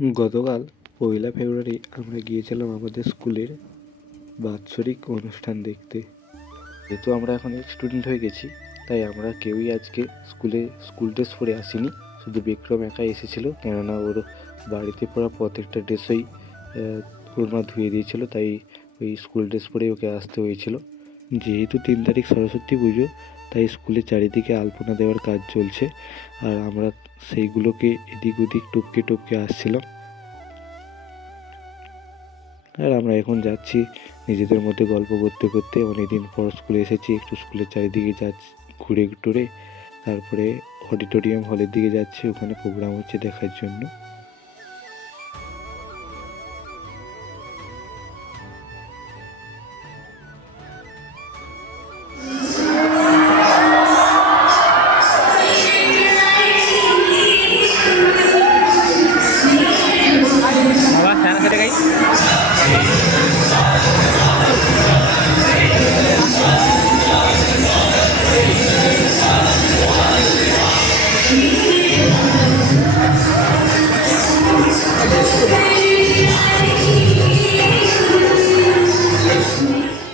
গতকাল ১লা ফেব্রুয়ারি আমরা গিয়েছিলাম আমাদের স্কুলের বাৎসরিক অনুষ্ঠান দেখতে। যেহেতু আমরা এখন স্টুডেন্ট হয়ে গেছি, তাই আমরা কেউই আজকে স্কুল ড্রেস পরে আসিনি। শুধু বিক্রম একাই এসেছিল, কেননা ওর বাড়িতে পরা প্রত্যেকটা ড্রেসই ওর মা ধুয়ে দিয়েছিল, তাই ওই স্কুল ড্রেস পরেই ওকে আসতে হয়েছিল। যেহেতু ৩ তারিখ সরস্বতী পুজো, তাই স্কুলের চারিদিকে আলপনা দেওয়ার কাজ চলছে, আর আমরা সেইগুলোকে এদিক ওদিক টপকে টপকে আসছিলাম। আর আমরা এখন যাচ্ছি নিজেদের মধ্যে গল্প করতে করতে। অনেকদিন পর স্কুলে এসেছি, একটু স্কুলের চারিদিকে যাচ্ছি ঘুরে টুরে, তারপরে অডিটোরিয়াম হলের দিকে যাচ্ছি, ওখানে প্রোগ্রাম হচ্ছে দেখার জন্য।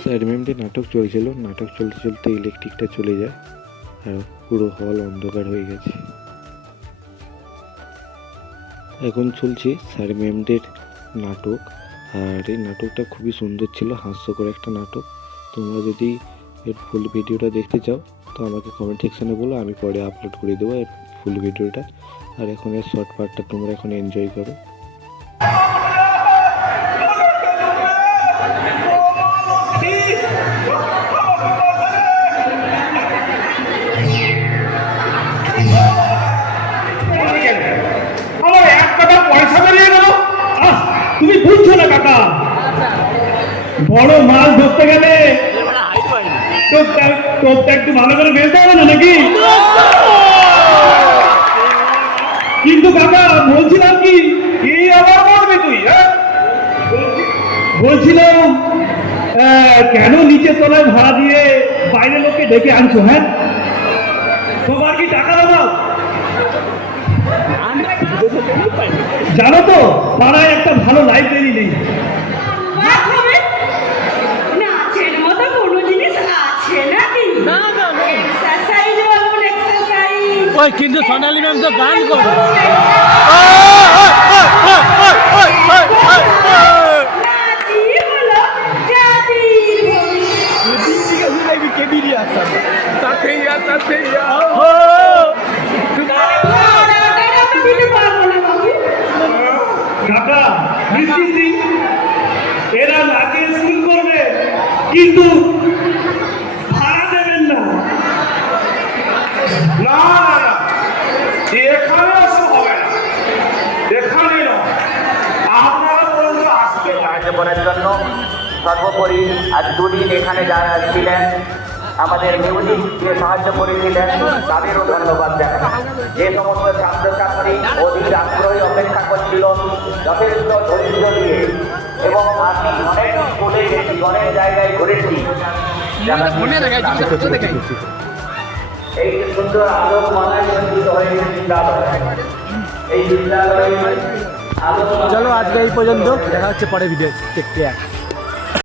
স্যার ম্যামদের নাটক চলছিল, নাটক চলতে চলতে ইলেকট্রিকটা চলে যায় আর পুরো হল অন্ধকার হয়ে গেছে। এখন চলছে স্যার ম্যামদের নাটক, আর এই নাটকটা খুবই সুন্দর ছিল, হাস্যকর একটা নাটক। তোমরা যদি এর ফুল ভিডিওটা দেখতে চাও তো আমাকে কমেন্ট সেকশানে বলো, আমি পরে আপলোড করে দেবো এর ফুল ভিডিওটা। আর এখন এর শর্ট পার্টটা তোমরা এখন এনজয় করো। তুমি বুঝছো না কাকা, বড় মাছ ধরতে গেলে টোপটা একটু ভালো করে বেলতে হবে না নাকি? কিন্তু কাকা বলছিলাম কি আবার বলবে তুই? বলছিলাম কেন নিচে তলায় ভাড়া দিয়ে বাইরে লোককে ডেকে আনছো? হ্যাঁ, তোমার কি টাকা দেবো? জানো তো পাড়ায় একটা ভালো লাইব্রেরি নেই। কিন্তু সোনালী ম্যাম তো গান করে। কাকা এরা নাচে স্কুল করবে, কিন্তু ভাড়া দেবেন না। না না না, এখানে ওসব হবে না, এখানে নয়, আপনারা পর্যন্ত আসতে সাহায্য করার জন্য সর্বোপরি আজ দুদিন এখানে যারা ছিলেন আমাদের মিউজিক দিয়ে সাহায্য করেছিলেন তাদেরও ধন্যবাদ জানাই। যে সমস্ত ছাত্রছাত্রী অধীর আগ্রহী অপেক্ষা করছিল যথেষ্ট ধৈর্য দিয়ে, এবং আমি অনেক স্কুলে গেছি, অনেক জায়গায় ঘুরেছি, এই সুন্দর আলোক মাথায় সজ্জিত হয়েছে বিদ্যালয়। এই বিদ্যালয়ে চলো আজকে এই পর্যন্ত, দেখা হচ্ছে পরে ভিডিও। Take care.